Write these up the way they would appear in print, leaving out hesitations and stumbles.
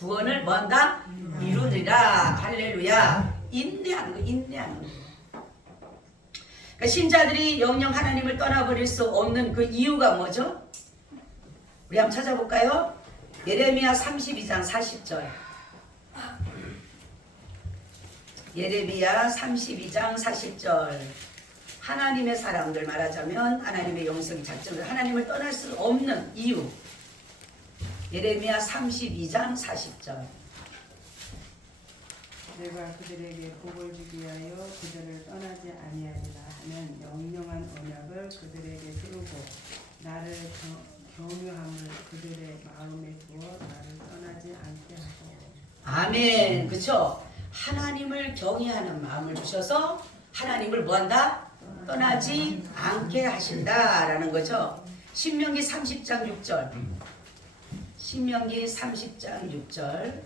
구원을 뭐한다? 이루느리라. 할렐루야. 인내하는 거, 인내하는 거. 그러니까 신자들이 영영 하나님을 떠나버릴 수 없는 그 이유가 뭐죠? 우리 한번 찾아볼까요? 예레미야 32장 40절. 예레미야 32장 40절. 하나님의 사람들 말하자면 하나님의 영성 작정을 하나님을 떠날 수 없는 이유. 예레미야 32장 40절. 내가 그들에게 복을 주기 위하여 그들을 떠나지 아니하리라 하는 영영한 언약을 그들에게 세우고 나를 경유함을 그들의 마음에 두어 나를 떠나지 않게 하고. 아멘. 그렇죠? 하나님을 경외하는 마음을 주셔서 하나님을 뭐한다? 떠나지 않게 하신다라는 거죠. 신명기 30장 6절. 신명기 30장 6절.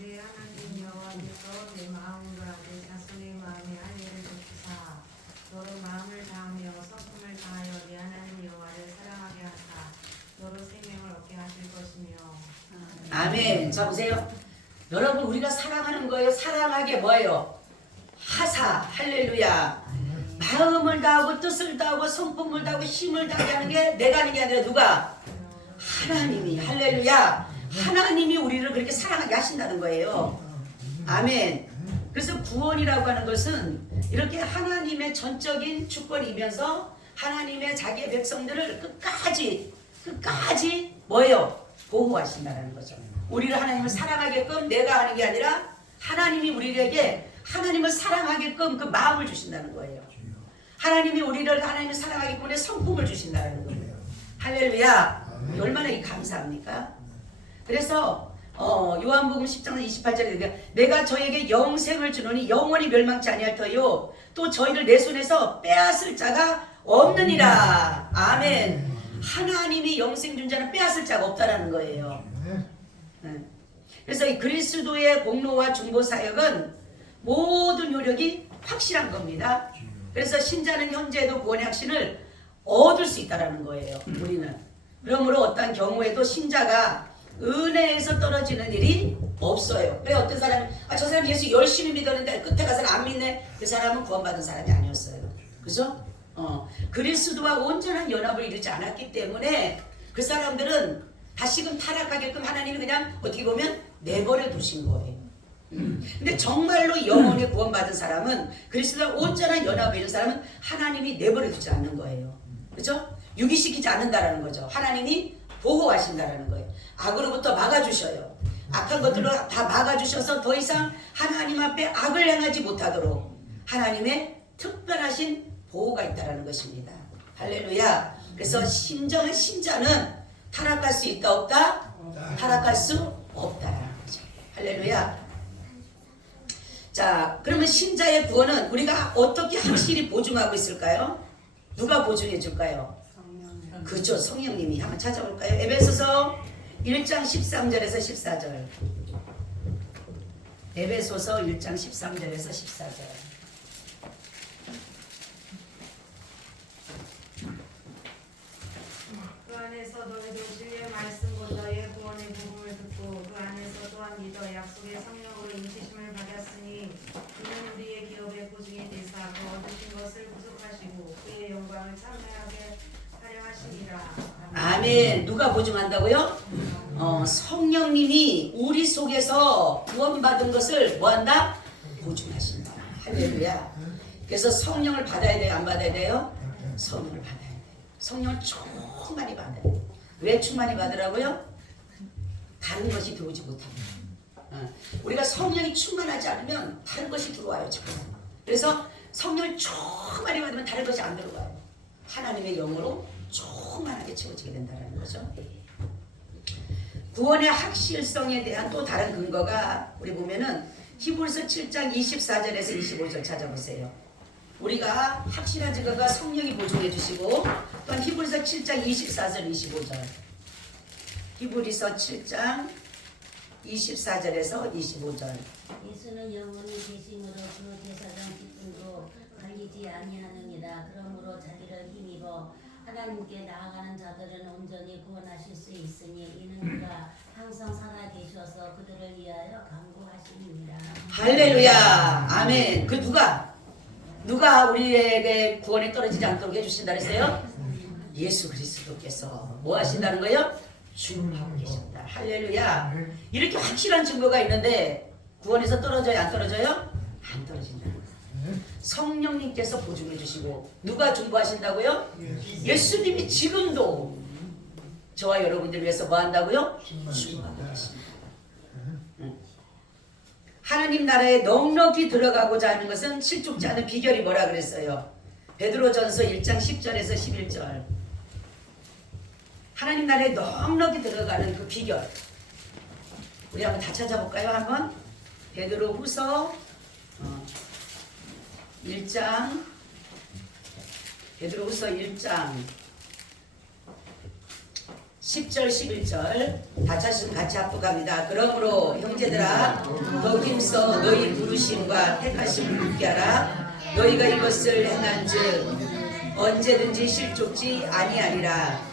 내 하나님 여호와께서 내 마음과 내 자손의 마음에 안위를 베푸사 너로 마음을 다하며 성품을 다하여 내 하나님 여호와를 사랑하게 하사 너로 생명을 얻게 하실 것이며. 아멘. 자 보세요. 여러분 우리가 사랑하는 거예요. 사랑하게 뭐예요? 하사. 할렐루야. 마음을 다하고 뜻을 다하고 성품을 다하고 힘을 다하게 하는 게 내가 하는 게 아니라 누가? 하나님이. 할렐루야. 하나님이 우리를 그렇게 사랑하게 하신다는 거예요. 아멘. 그래서 구원이라고 하는 것은 이렇게 하나님의 전적인 주권이면서 하나님의 자기의 백성들을 끝까지 뭐예요? 보호하신다는 거죠. 우리를 하나님을 사랑하게끔 내가 하는 게 아니라 하나님이 우리에게 하나님을 사랑하게끔 그 마음을 주신다는 거예요. 하나님이 우리를 하나님을 사랑하게끔 성품을 주신다는 거예요. 할렐루야. 얼마나 감사합니까? 그래서 요한복음 10장 28절에 내가 저에게 영생을 주노니 영원히 멸망치 아니할 터요 또 저희를 내 손에서 빼앗을 자가 없느니라. 아멘. 하나님이 영생 준 자는 빼앗을 자가 없다라는 거예요. 그래서 이 그리스도의 공로와 중보 사역은 모든 효력이 확실한 겁니다. 그래서 신자는 현재도 구원의 확신을 얻을 수 있다라는 거예요. 우리는. 그러므로 어떤 경우에도 신자가 은혜에서 떨어지는 일이 없어요. 왜 어떤 사람이 저 사람 예수 열심히 믿었는데 끝에 가서는 안 믿네. 그 사람은 구원받은 사람이 아니었어요. 그죠? 그리스도와 온전한 연합을 이루지 않았기 때문에 그 사람들은 다시금 타락하게끔 하나님이 그냥 어떻게 보면 내버려 두신 거예요. 근데 정말로 영원히 구원받은 사람은 그리스도와 온전한 연합을 이룬 사람은 하나님이 내버려 두지 않는 거예요. 그죠? 유기시키지 않는다라는 거죠. 하나님이 보호하신다라는 거예요. 악으로부터 막아주셔요. 악한 것들로 다 막아주셔서 더 이상 하나님 앞에 악을 행하지 못하도록 하나님의 특별하신 보호가 있다라는 것입니다. 할렐루야. 그래서 신정한 신자는 타락할 수 있다 없다? 타락할 수 없다라는 거죠. 할렐루야. 자, 그러면 신자의 구원은 우리가 어떻게 확실히 보증하고 있을까요? 누가 보증해 줄까요? 그죠. 성령님이. 한번 찾아볼까요? 에베소서 1장 13절에서 14절. 에베소서 1장 13절에서 14절. 그 안에서 너희도 진리의 말씀과 너희의 구원의 복음을 듣고 그 안에서 또한 믿어 약속의 성령으로 인치심을 받았으니 그는 우리의 기업의 보증이 되사 그 얻으신 것을 구속하시고 그의 영광을 참여하게 하려 하시니라. 아멘. 누가 보증한다고요? 성령님이 우리 속에서 구원받은 것을 뭐한다? 보증하신다. 할렐루야. 그래서 성령을 받아야 돼요? 안 받아야 돼요? 성령을 받아야 돼요. 성령을 충만히 받아야 돼요. 왜 충만히 받으라고요? 다른 것이 들어오지 못합니다. 우리가 성령이 충만하지 않으면 다른 것이 들어와요. 자꾸. 그래서 성령을 충만히 받으면 다른 것이 안 들어와요. 하나님의 영으로 충만하게 채워지게 된다는 거죠. 구원의 확실성에 대한 또 다른 근거가 우리 보면은 히브리서 7장 24절에서 25절 찾아보세요. 우리가 확실한 증거가 성령이 보증해 주시고 또한 히브리서 7장 24절 25절. 히브리서 7장 24절에서 25절. 예수는 영원히 계심으로 그 제사장 기쁨도 갈리지 아니하느니라. 그러므로 자기를 힘입어 하나님께 나아가는 자들은 온전히 구원하실 수 있으니 이는 그가 항상 살아계셔서 그들을 위하여 간구하십니다. 할렐루야. 아멘. 그 누가 우리에게 구원에 떨어지지 않도록 해주신다 그랬어요? 예수 그리스도께서 뭐 하신다는 거예요? 중보하고 계신다. 할렐루야. 이렇게 확실한 증거가 있는데 구원에서 떨어져요? 안 떨어져요? 안 떨어진다는 거예요. 성령님께서 보증해 주시고 누가 중보하신다고요? 예수님이 지금도 저와 여러분들 위해서 뭐 한다고요? 중보하고 계십니다. 하나님 나라에 넉넉히 들어가고자 하는 것은 실족지 않은 비결이 뭐라 그랬어요? 베드로전서 1장 10절에서 11절. 하나님 나라에 넉넉히 들어가는 그 비결. 우리 한번 다 찾아볼까요? 한번 베드로후서 1장 베드로후서 1장 10절 11절 다 찾으시면 같이 합독합니다. 그러므로 형제들아 더욱 힘써 너희 부르심과 택하심을 굳게 하라. 너희가 이것을 행한즉 언제든지 실족지 아니하리라.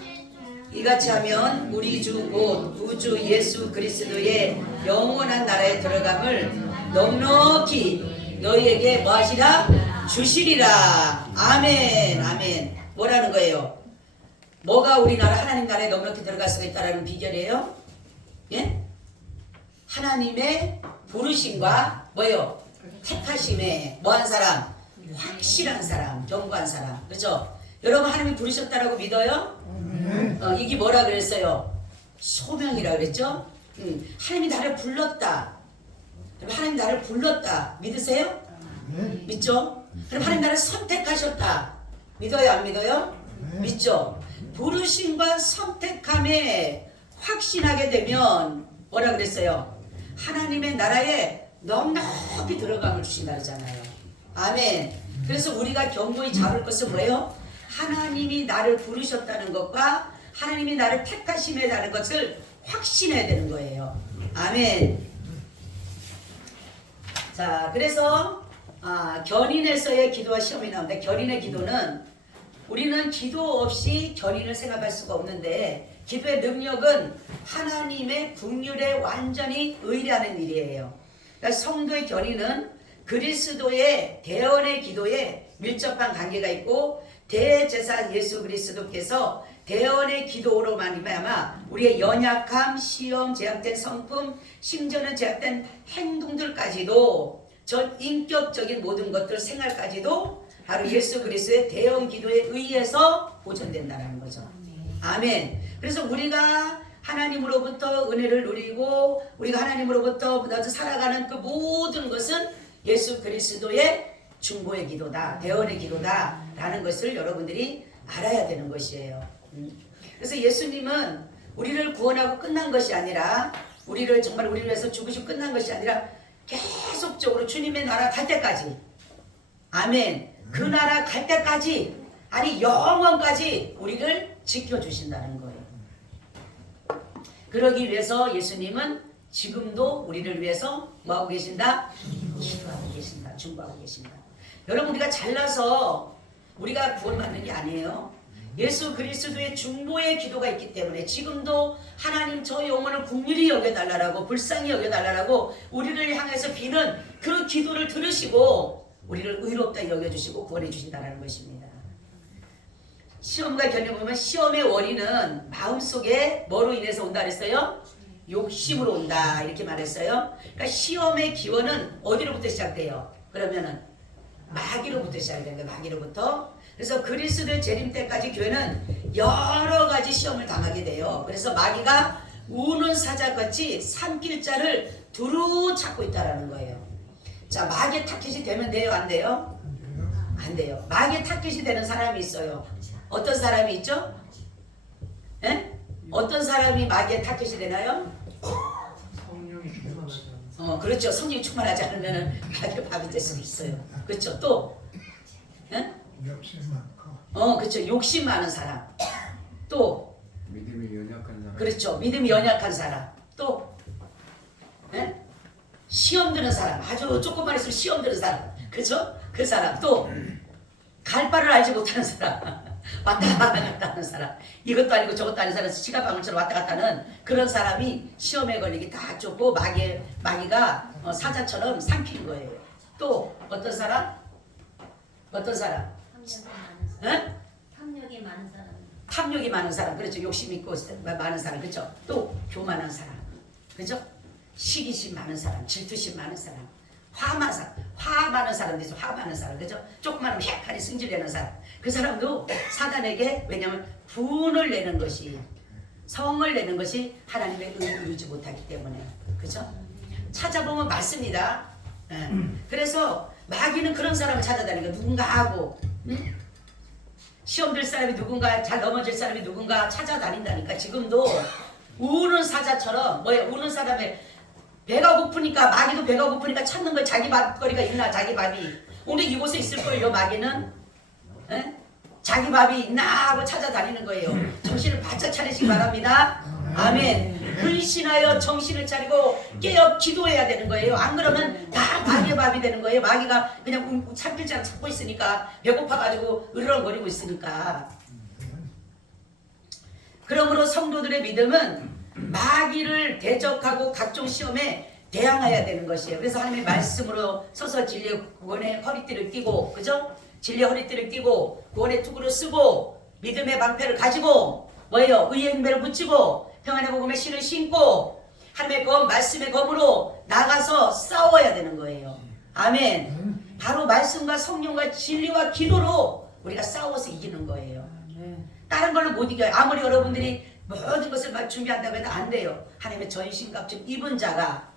이같이 하면 우리 주 곧 구주 예수 그리스도의 영원한 나라에 들어감을 넉넉히 너희에게 뭐 하시라? 주시리라. 아멘. 아멘. 뭐라는 거예요? 뭐가 우리나라 하나님 나라에 넉넉히 들어갈 수가 있다는 비결이에요? 예? 하나님의 부르심과 뭐요? 택하심에 뭐한 사람? 확실한 사람, 견고한 사람. 그렇죠? 여러분 하나님이 부르셨다라고 믿어요? 이게 뭐라 그랬어요? 소명이라 그랬죠? 하나님이 나를 불렀다. 하나님 나를 불렀다. 믿으세요? 믿죠? 그럼 하나님 나를 선택하셨다. 믿어요? 안 믿어요? 믿죠? 부르심과 선택함에 확신하게 되면 뭐라 그랬어요? 하나님의 나라에 넉넉히 들어감을 주신다 그러잖아요. 아멘. 그래서 우리가 견고히 잡을 것은 뭐예요? 하나님이 나를 부르셨다는 것과 하나님이 나를 택하심에라는 것을 확신해야 되는 거예요. 아멘. 자, 그래서 견인에서의 기도와 시험이 나오는데 견인의 기도는 우리는 기도 없이 견인을 생각할 수가 없는데 기도의 능력은 하나님의 긍휼에 완전히 의뢰하는 일이에요. 그러니까 성도의 견인은 그리스도의 대언의 기도에 밀접한 관계가 있고 대제사 예수 그리스도께서 대언의 기도로 말미암아 우리의 연약함, 시험, 제약된 성품, 심지어는 제약된 행동들까지도 전 인격적인 모든 것들 생활까지도 바로 예수 그리스도의 대언 기도에 의해서 보존된다는 거죠. 아멘. 그래서 우리가 하나님으로부터 은혜를 누리고 우리가 하나님으로부터 살아가는 그 모든 것은 예수 그리스도의 중보의 기도다, 대언의 기도다 라는 것을 여러분들이 알아야 되는 것이에요. 그래서 예수님은 우리를 구원하고 끝난 것이 아니라 우리를 정말 우리를 위해서 죽으시고 끝난 것이 아니라 계속적으로 주님의 나라 갈 때까지, 아멘, 그 나라 갈 때까지, 아니 영원까지 우리를 지켜주신다는 거예요. 그러기 위해서 예수님은 지금도 우리를 위해서 뭐하고 계신다? 기도하고 계신다. 중보하고 계신다. 여러분 우리가 잘나서 우리가 구원받는 게 아니에요. 예수 그리스도의 중보의 기도가 있기 때문에 지금도 하나님 저 영혼을 긍휼히 여겨달라고 불쌍히 여겨달라고 우리를 향해서 비는 그 기도를 들으시고 우리를 의롭다 여겨주시고 구원해 주신다는 것입니다. 시험과 견뎌 보면 시험의 원인은 마음속에 뭐로 인해서 온다 그랬어요? 욕심으로 온다 이렇게 말했어요. 그러니까 시험의 기원은 어디로부터 시작돼요? 그러면은 마귀로부터 시작되는 거예요. 마귀로부터. 그래서 그리스도의 재림 때까지 교회는 여러 가지 시험을 당하게 돼요. 그래서 마귀가 우는 사자같이 산길자를 두루 찾고 있다라는 거예요. 자, 마귀의 타깃이 되면 돼요? 안 돼요? 안 돼요. 마귀의 타깃이 되는 사람이 있어요. 어떤 사람이 있죠? 에? 어떤 사람이 마귀의 타깃이 되나요? 성령이 충만하지 않아서. 그렇죠. 성령이 충만하지 않으면 마귀를 받을 수도 있어요. 그렇죠. 또, 에? 욕심 많고. 그렇죠. 욕심 많은 사람. 또, 믿음이 연약한 사람. 그렇죠. 믿음이 연약한 사람. 또, 에? 시험 드는 사람. 아주 조금만 있으면 시험 드는 사람. 그렇죠? 그 사람. 또, 갈 바를 알지 못하는 사람. 왔다 갔다 하는 사람, 이것도 아니고 저것도 아닌 사람, 시가방울처럼 왔다 갔다 하는 그런 사람이 시험에 걸리기 다 좁고 마귀가 사자처럼 삼키는 거예요. 또 어떤 사람? 탐욕이 많은 사람. 탐욕이 많은 사람, 그렇죠. 욕심 있고 많은 사람, 그렇죠. 또 교만한 사람, 그렇죠. 시기심 많은 사람, 질투심 많은 사람, 화 많은 사람도 있어. 화 많은 사람, 그렇죠. 조그마한 약하니 승질내는 사람, 그 사람도 사단에게, 왜냐하면 분을 내는 것이, 성을 내는 것이 하나님의 의를 이루지 못하기 때문에, 그렇죠. 찾아보면 맞습니다. 그래서 마귀는 그런 사람을 찾아다니는 거, 누군가 하고, 시험 될 사람이 누군가, 잘 넘어질 사람이 누군가 찾아다닌다니까. 지금도 우는 사자처럼, 우는 사람의 배가 고프니까, 마귀도 배가 고프니까 찾는 거야. 자기 밥거리가 있나, 자기 밥이. 오늘 이곳에 있을걸요, 마귀는. 자기 밥이 있나 하고 찾아다니는 거예요. 정신을 바짝 차리시기 바랍니다. 아멘. 근신하여 정신을 차리고 깨어 기도해야 되는 거예요. 안 그러면 다 마귀의 밥이 되는 거예요. 마귀가 그냥 참길장 찾고 있으니까, 배고파가지고 으르렁거리고 있으니까. 그러므로 성도들의 믿음은 마귀를 대적하고 각종 시험에 대항해야 되는 것이에요. 그래서 하나님의 말씀으로 서서 진리의 구원의 허리띠를 띠고, 그죠? 진리의 허리띠를 띠고, 구원의 투구를 쓰고, 믿음의 방패를 가지고, 의의 은배를 붙이고, 평안의 복음의 신을 신고, 하나님의 검, 말씀의 검으로 나가서 싸워야 되는 거예요. 아멘. 바로 말씀과 성령과 진리와 기도로 우리가 싸워서 이기는 거예요. 다른 걸로 못 이겨요. 아무리 여러분들이 모든 것을 막 준비한다고 해도 안 돼요. 하나님의 전신갑주를 입은 자가,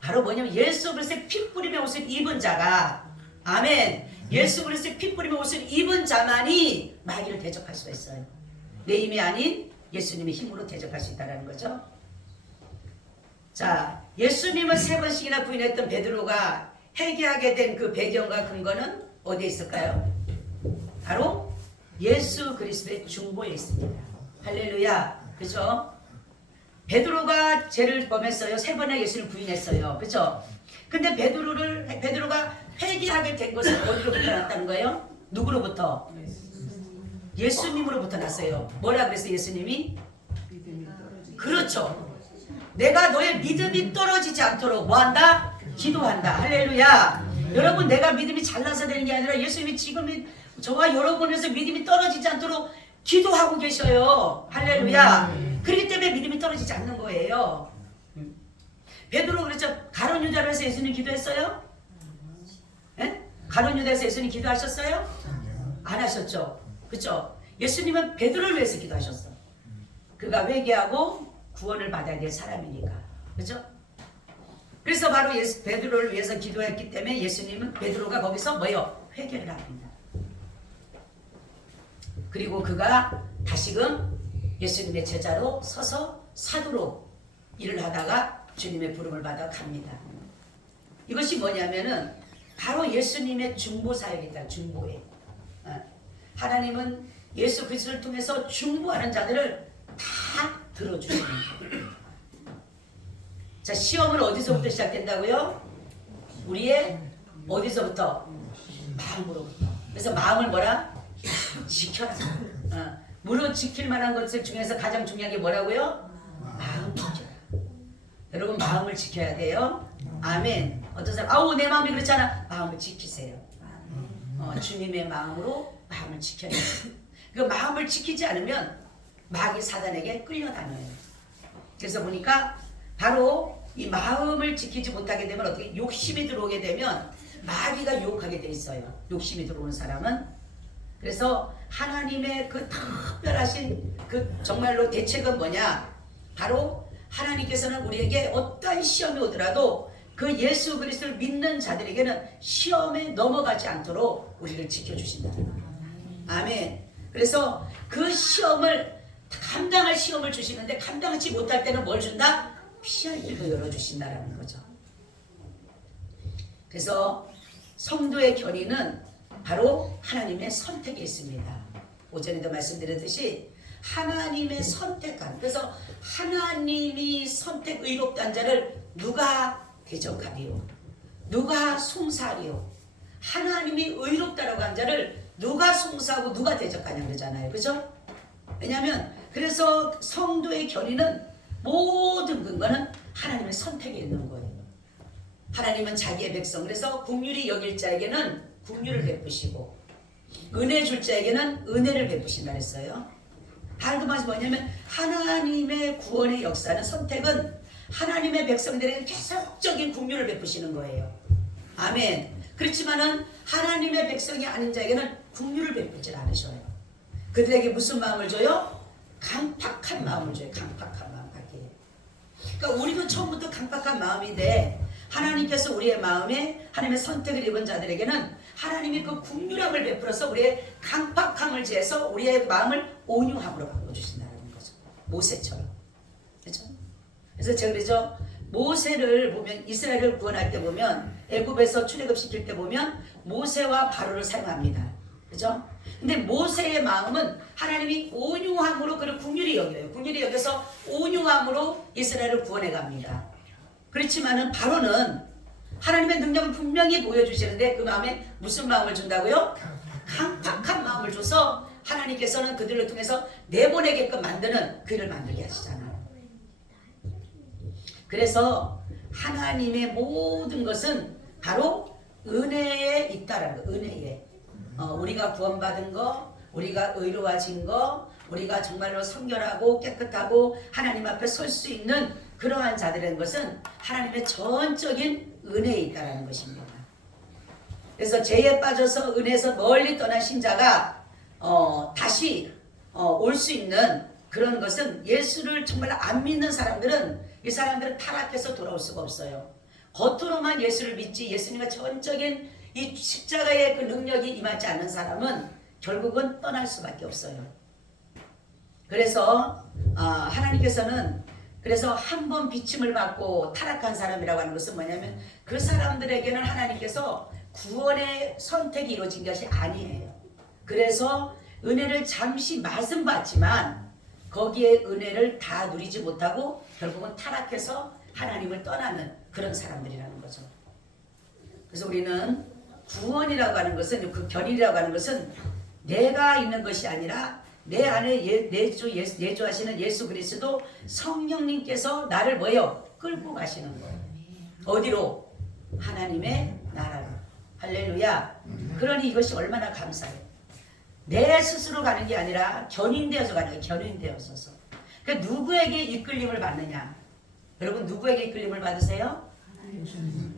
바로 뭐냐면 예수 그리스도의 피 뿌리며 옷을 입은 자가, 아멘. 예수 그리스도의 피 뿌리며 옷을 입은 자만이 마귀를 대적할 수가 있어요. 내 힘이 아닌 예수님의 힘으로 대적할 수 있다는 거죠. 자, 예수님을 3번씩이나 부인했던 베드로가 회개하게 된 그 배경과 근거는 어디에 있을까요? 바로 예수 그리스도의 중보에 있습니다. 할렐루야. 그죠? 베드로가 죄를 범했어요. 3번에 예수를 부인했어요. 그죠? 근데 베드로가 회개하게 된 것은 어디로부터 났다는 거예요? 누구로부터? 예수님으로부터 났어요. 뭐라 그랬어요, 예수님이? 그렇죠. 내가 너의 믿음이 떨어지지 않도록 뭐한다? 기도한다. 할렐루야. 여러분, 내가 믿음이 잘나서 되는 게 아니라 예수님이 지금 저와 여러분에서 믿음이 떨어지지 않도록 기도하고 계셔요. 할렐루야. 그렇기 때문에 믿음이 떨어지지 않는 거예요. 베드로 그랬죠. 가룟 유다로 해서 예수님 기도했어요? 예? 가룟 유다에서 예수님 기도하셨어요? 안 하셨죠. 그렇죠? 예수님은 베드로를 위해서 기도하셨어. 그가 회개하고 구원을 받아야 될 사람이니까. 그렇죠? 그래서 바로 베드로를 위해서 기도했기 때문에 예수님은 베드로가 거기서 뭐요? 회개를 합니다. 그리고 그가 다시금 예수님의 제자로 서서 사도로 일을 하다가 주님의 부름을 받아 갑니다. 이것이 뭐냐면은 바로 예수님의 중보 사역이다. 중보에. 하나님은 예수 그리스도를 통해서 중보하는 자들을 다 들어주시는 거예요. 자, 시험은 어디서부터 시작된다고요? 우리의 어디서부터? 마음으로부터. 그래서 마음을 뭐라? 지켜라. 무릇 지킬 만한 것들 중에서 가장 중요한 게 뭐라고요? 마음 지켜라. 여러분, 마음을 지켜야 돼요. 아멘. 어떤 사람, 아우 내 마음이 그렇잖아. 마음을 지키세요. 주님의 마음으로 마음을 지켜야 돼요. 그 마음을 지키지 않으면 마귀 사단에게 끌려다녀요. 그래서 보니까 바로 이 마음을 지키지 못하게 되면 어떻게 욕심이 들어오게 되면 마귀가 유혹하게 돼 있어요. 욕심이 들어오는 사람은. 그래서 하나님의 그 특별하신 그 정말로 대책은 뭐냐? 바로 하나님께서는 우리에게 어떠한 시험이 오더라도 그 예수 그리스도를 믿는 자들에게는 시험에 넘어가지 않도록 우리를 지켜주신다. 아멘. 그래서 그 시험을 감당할 시험을 주시는데 감당하지 못할 때는 뭘 준다? 피할 길도 열어주신다라는 거죠. 그래서 성도의 결의는 바로 하나님의 선택에 있습니다. 오전에도 말씀드렸듯이 하나님의 선택한, 그래서 하나님이 선택 의롭다는 자를 누가 대적하리요? 누가 송사하리요? 하나님이 의롭다라고 한 자를 누가 송사하고 누가 대적하냐 그러잖아요. 그죠? 왜냐하면 그래서 성도의 견인은 모든 근거는 하나님의 선택에 있는 거예요. 하나님은 자기의 백성, 그래서 긍휼히 여길 자에게는 긍휼을 베푸시고 은혜 줄 자에게는 은혜를 베푸신다 그랬어요. 다른 말이 뭐냐면 하나님의 구원의 역사는, 선택은 하나님의 백성들에게 계속적인 긍휼을 베푸시는 거예요. 아멘. 그렇지만은 하나님의 백성이 아닌 자에게는 긍휼을 베푸질 않으셔요. 그들에게 무슨 마음을 줘요? 강팍한 마음을 줘요. 강팍한 마음 갖게. 그러니까 우리도 처음부터 강팍한 마음인데 하나님께서 우리의 마음에 하나님의 선택을 입은 자들에게는 하나님이 그 긍휼함을 베풀어서 우리의 강팍함을 제해서 우리의 마음을 온유함으로 바꿔주신다는 거죠. 모세처럼. 그렇죠? 그래서 제가 그러죠. 모세를 보면, 이스라엘을 구원할 때 보면, 애굽에서 출애굽시킬 때 보면 모세와 바로를 사용합니다. 그죠? 근데 모세의 마음은 하나님이 온유함으로 그를 긍휼히 여겨요. 긍휼히 여겨서 온유함으로 이스라엘을 구원해 갑니다. 그렇지만은 바로는 하나님의 능력을 분명히 보여주시는데 그 마음에 무슨 마음을 준다고요? 강팍한 마음을 줘서 하나님께서는 그들을 통해서 내보내게끔 만드는 그 일을 만들게 하시잖아요. 그래서 하나님의 모든 것은 바로 은혜에 있다라는 거. 은혜에. 우리가 구원받은 거, 우리가 의로워진 거, 우리가 정말로 성결하고 깨끗하고 하나님 앞에 설 수 있는 그러한 자들인 것은 하나님의 전적인 은혜에 있다라는 것입니다. 그래서 죄에 빠져서 은혜에서 멀리 떠난 신자가 다시 올 수 있는 그런 것은, 예수를 정말 안 믿는 사람들은, 이 사람들은 타락해서 돌아올 수가 없어요. 겉으로만 예수를 믿지 예수님과 전적인 이 십자가의 그 능력이 임하지 않는 사람은 결국은 떠날 수밖에 없어요. 그래서 하나님께서는 그래서 한 번 비침을 받고 타락한 사람이라고 하는 것은 뭐냐면 그 사람들에게는 하나님께서 구원의 선택이 이루어진 것이 아니에요. 그래서 은혜를 잠시 맛은 봤지만 거기에 은혜를 다 누리지 못하고 결국은 타락해서 하나님을 떠나는 그런 사람들이라는 거죠. 그래서 우리는 구원이라고 하는 것은, 그 견인이라고 하는 것은 내가 있는 것이 아니라 내 안에 내주하시는 예수 그리스도 성령님께서 나를 뭐예요? 끌고 가시는 거예요. 어디로? 하나님의 나라로. 할렐루야. 그러니 이것이 얼마나 감사해요. 내 스스로 가는 게 아니라 견인되어서 가는 거예요. 견인되어서. 그러니까 누구에게 이끌림을 받느냐? 여러분 누구에게 이끌림을 받으세요?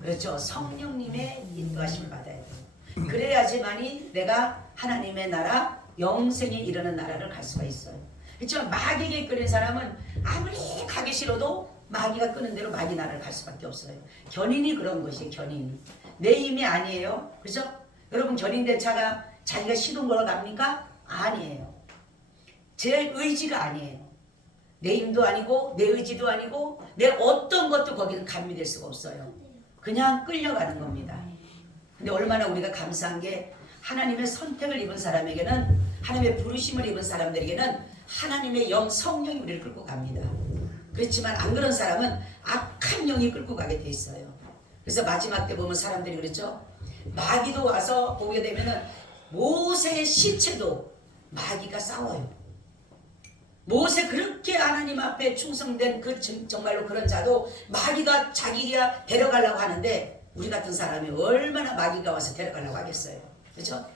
그렇죠. 성령님의 인도하심을 받아야 돼요. 그래야지만이 내가 하나님의 나라, 영생에 이르는 나라를 갈 수가 있어요. 그렇지만 마귀에게 이끌린 사람은 아무리 가기 싫어도 마귀가 끄는 대로 마귀 나라를 갈 수밖에 없어요. 견인이 그런 것이에요. 견인이. 내 힘이 아니에요. 그죠? 여러분 견인된 차가 자기가 시동 걸어 갑니까? 아니에요. 제 의지가 아니에요. 내 힘도 아니고 내 의지도 아니고 내 어떤 것도 거기는 감미될 수가 없어요. 그냥 끌려가는 겁니다. 근데 얼마나 우리가 감사한 게 하나님의 선택을 입은 사람에게는, 하나님의 부르심을 입은 사람들에게는 하나님의 영 성령이 우리를 끌고 갑니다. 그렇지만 안 그런 사람은 악한 영이 끌고 가게 돼 있어요. 그래서 마지막 때 보면 사람들이 그랬죠. 마귀도 와서 보게 되면은 모세의 시체도 마귀가 싸워요. 모세 그렇게 하나님 앞에 충성된 그 정말로 그런 자도 마귀가 자기가 데려가려고 하는데 우리 같은 사람이 얼마나 마귀가 와서 데려가려고 하겠어요. 그렇죠?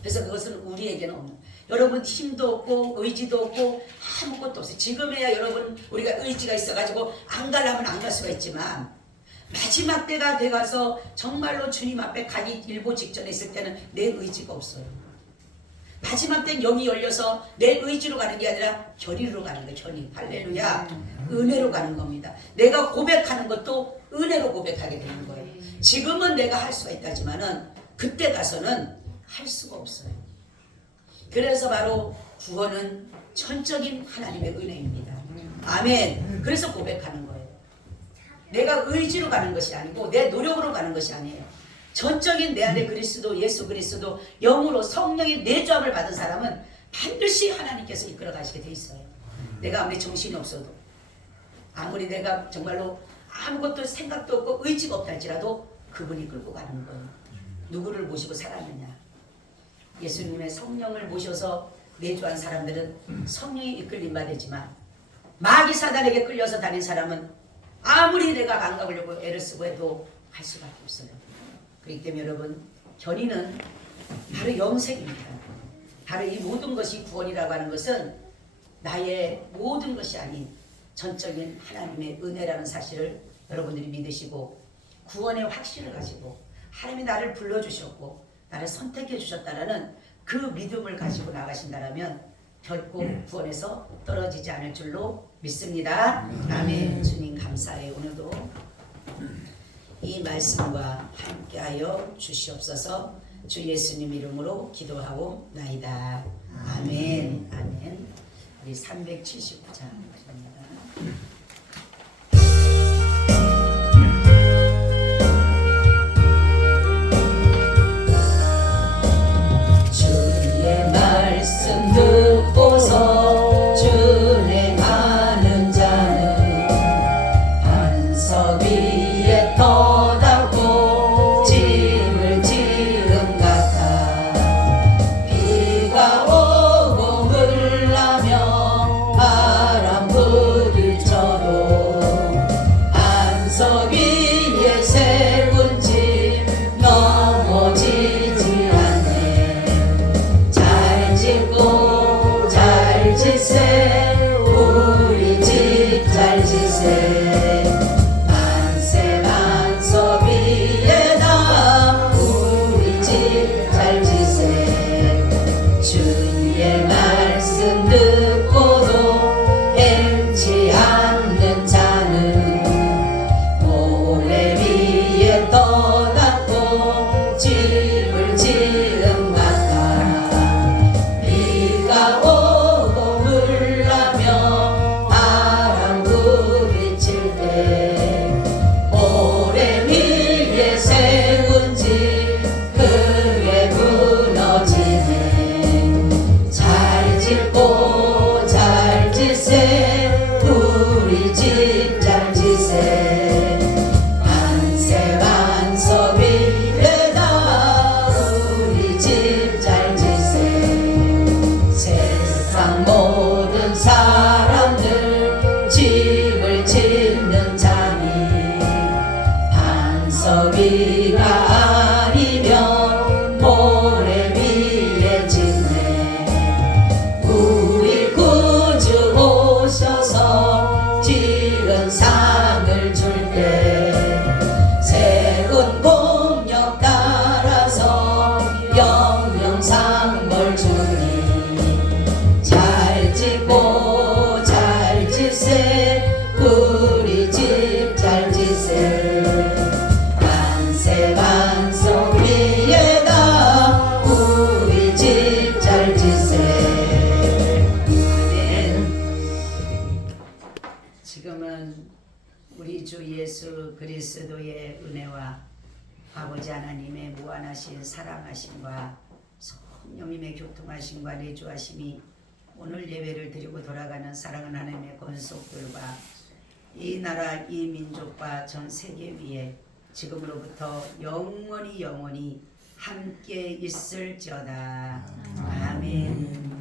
그래서 그것은 우리에게는 없는, 여러분 힘도 없고 의지도 없고 아무것도 없어요. 지금에야 여러분 우리가 의지가 있어가지고 안 가려면 안 갈 수가 있지만 마지막 때가 돼가서 정말로 주님 앞에 가기 일보 직전에 있을 때는 내 의지가 없어요. 마지막 땐 영이 열려서 내 의지로 가는 게 아니라 견인으로 가는 거예요. 견인. 할렐루야. 은혜로 가는 겁니다. 내가 고백하는 것도 은혜로 고백하게 되는 거예요. 지금은 내가 할 수가 있다지만은 그때 가서는 할 수가 없어요. 그래서 바로 구원은 전적인 하나님의 은혜입니다. 아멘. 그래서 고백하는 거예요. 내가 의지로 가는 것이 아니고 내 노력으로 가는 것이 아니에요. 전적인 내 안에 그리스도, 예수 그리스도 영으로 성령의 내주함을 받은 사람은 반드시 하나님께서 이끌어 가시게 돼 있어요. 내가 아무리 정신이 없어도, 아무리 내가 정말로 아무것도 생각도 없고 의지가 없다 할지라도 그분이 끌고 가는 거예요. 누구를 모시고 살았느냐? 예수님의 성령을 모셔서 내주한 사람들은 성령이 이끌림 받지만 마귀 사단에게 끌려서 다닌 사람은 아무리 내가 감각하려고 애를 쓰고 해도 갈 수밖에 없어요. 그렇기 때문에 여러분, 견인은 바로 영생입니다. 바로 이 모든 것이 구원이라고 하는 것은 나의 모든 것이 아닌 전적인 하나님의 은혜라는 사실을 여러분들이 믿으시고 구원의 확신을 가지고 하나님이 나를 불러주셨고 나를 선택해 주셨다라는 그 믿음을 가지고 나가신다라면 결코 구원에서 떨어지지 않을 줄로 믿습니다. 아멘. 주님 감사해요. 오늘도 이 말씀과 함께하여 주시옵소서. 주 예수님 이름으로 기도하고 나이다. 아멘. 아멘. 우리 379장입니다. 주의 말씀 듣고서 준행하는 자는 반석 위에 떠다고 집을 지은 같아. 비가 오고 흘라며 바람 부딪혀도 반석 위에 세운 집 넘어지지 않네. 잘 짓고 잘 지세 우리 집 잘 지세. 만세 반석 위에다 우리 집 잘 지세. 주의 말씀 듣고도 엠치 않는 자는 모래 위에 떠났고 집을 지은 같아. 비가 오고 흘라며 바람 부딪힐 때 모래 위에 세운 집 크게 무너지네. 잘 짓고 잘 지세 우리 집 잘 지세. 만세 반석 위에다 우리 집 잘 지세. 세상 모든 사람들 집을 짓는 자니 반석 위가 아니면 모래 위에 짓네. 우리 구주 오셔서 지은 상을 줄 때 세운 공력 따라서 영영상을 주니. 잘 짓고 잘 지세 우리 집 잘 지세. 만세 반석 위에다 우리 집 잘 지세. 아멘. 지금은 우리 주 예수 그리스도의 은혜와 아버지 하나님의 무한하신 사랑하심과 성령님의 교통하심과 내주하심이 오늘 예배를 드리고 돌아가는 사랑하는 하나님의 권속들과 이 나라 이 민족과 전 세계 위에 지금으로부터 영원히 함께 있을지어다. 아멘.